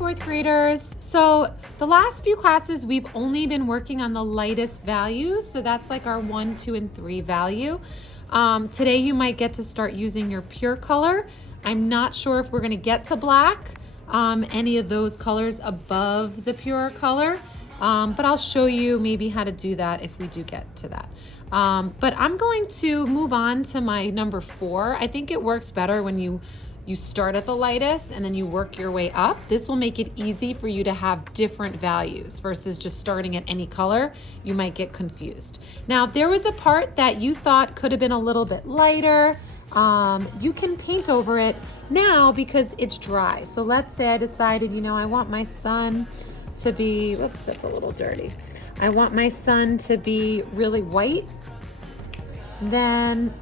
fourth graders. So the last few classes, we've only been working on the lightest values. So that's like our 1, 2, and 3 value. Today you might get to start using your pure color. I'm not sure if we're gonna get to black, any of those colors above the pure color, but I'll show you maybe how to do that if we do get to that. But I'm going to move on to my number 4. I think it works better when you start at the lightest and then you work your way up. This will make it easy for you to have different values versus just starting at any color. You might get confused. Now, if there was a part that you thought could have been a little bit lighter, you can paint over it now because it's dry. So let's say I decided, you know, I want my sun to be, whoops, that's a little dirty. I want my sun to be really white. Then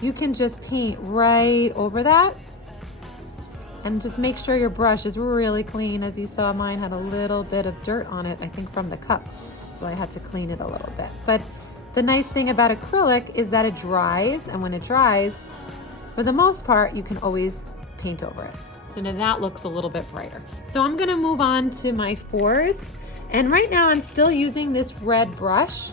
you can just paint right over that and just make sure your brush is really clean. As you saw, mine had a little bit of dirt on it, I think from the cup. So I had to clean it a little bit. But the nice thing about acrylic is that it dries, and when it dries, for the most part, you can always paint over it. So now that looks a little bit brighter. So I'm gonna move on to my 4s. And right now I'm still using this red brush.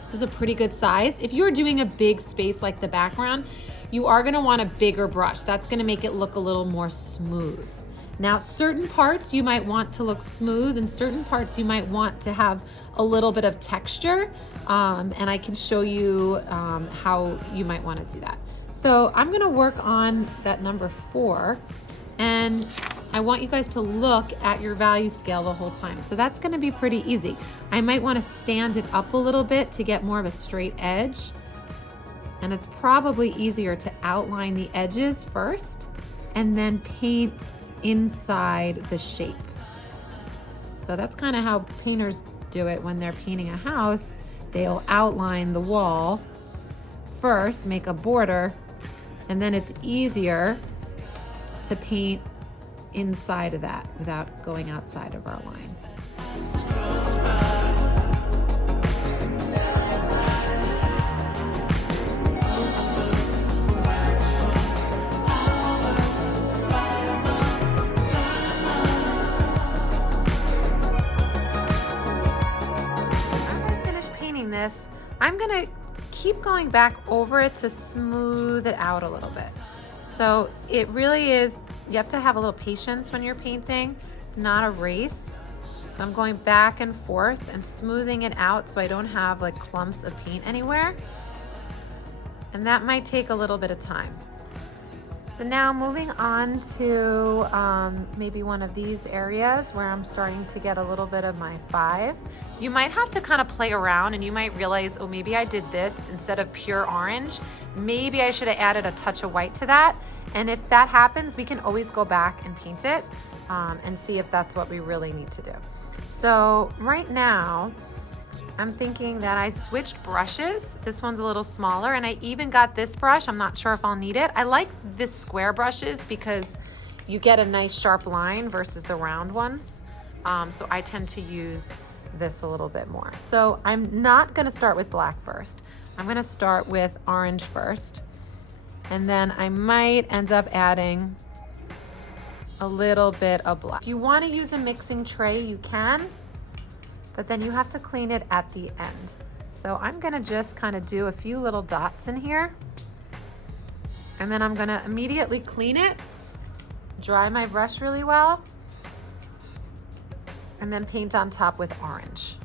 This is a pretty good size. If you're doing a big space like the background, you are gonna want a bigger brush. That's gonna make it look a little more smooth. Now, certain parts you might want to look smooth and certain parts you might want to have a little bit of texture. And I can show you how you might wanna do that. So I'm gonna work on that number 4, and I want you guys to look at your value scale the whole time. So that's gonna be pretty easy. I might wanna stand it up a little bit to get more of a straight edge. And it's probably easier to outline the edges first and then paint inside the shape. So that's kind of how painters do it when they're painting a house. They'll outline the wall first, make a border, and then it's easier to paint inside of that without going outside of our line. After I finish painting this, I'm gonna keep going back over it to smooth it out a little bit. So it really is, you have to have a little patience when you're painting. It's not a race. So I'm going back and forth and smoothing it out so I don't have like clumps of paint anywhere. And that might take a little bit of time. So now moving on to maybe one of these areas where I'm starting to get a little bit of my 5. You might have to kind of play around and you might realize, oh, maybe I did this instead of pure orange. Maybe I should have added a touch of white to that. And if that happens, we can always go back and paint it and see if that's what we really need to do. So right now, I'm thinking that I switched brushes. This one's a little smaller, and I even got this brush. I'm not sure if I'll need it. I like this square brushes because you get a nice sharp line versus the round ones. So I tend to use this a little bit more. So I'm not gonna start with black first. I'm gonna start with orange first, and then I might end up adding a little bit of black. If you wanna use a mixing tray, you can, but then you have to clean it at the end. So I'm gonna just kind of do a few little dots in here, and then I'm gonna immediately clean it, dry my brush really well, and then paint on top with orange.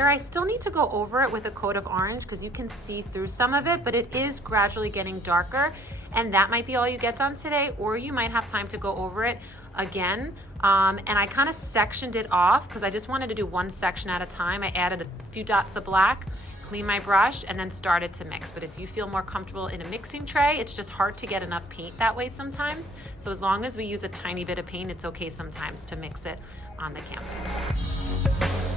I still need to go over it with a coat of orange because you can see through some of it, but it is gradually getting darker, and that might be all you get done today, or you might have time to go over it again. And I kind of sectioned it off because I just wanted to do one section at a time. I added a few dots of black, cleaned my brush, and then started to mix. But if you feel more comfortable in a mixing tray, it's just hard to get enough paint that way sometimes. So as long as we use a tiny bit of paint, it's okay sometimes to mix it on the canvas.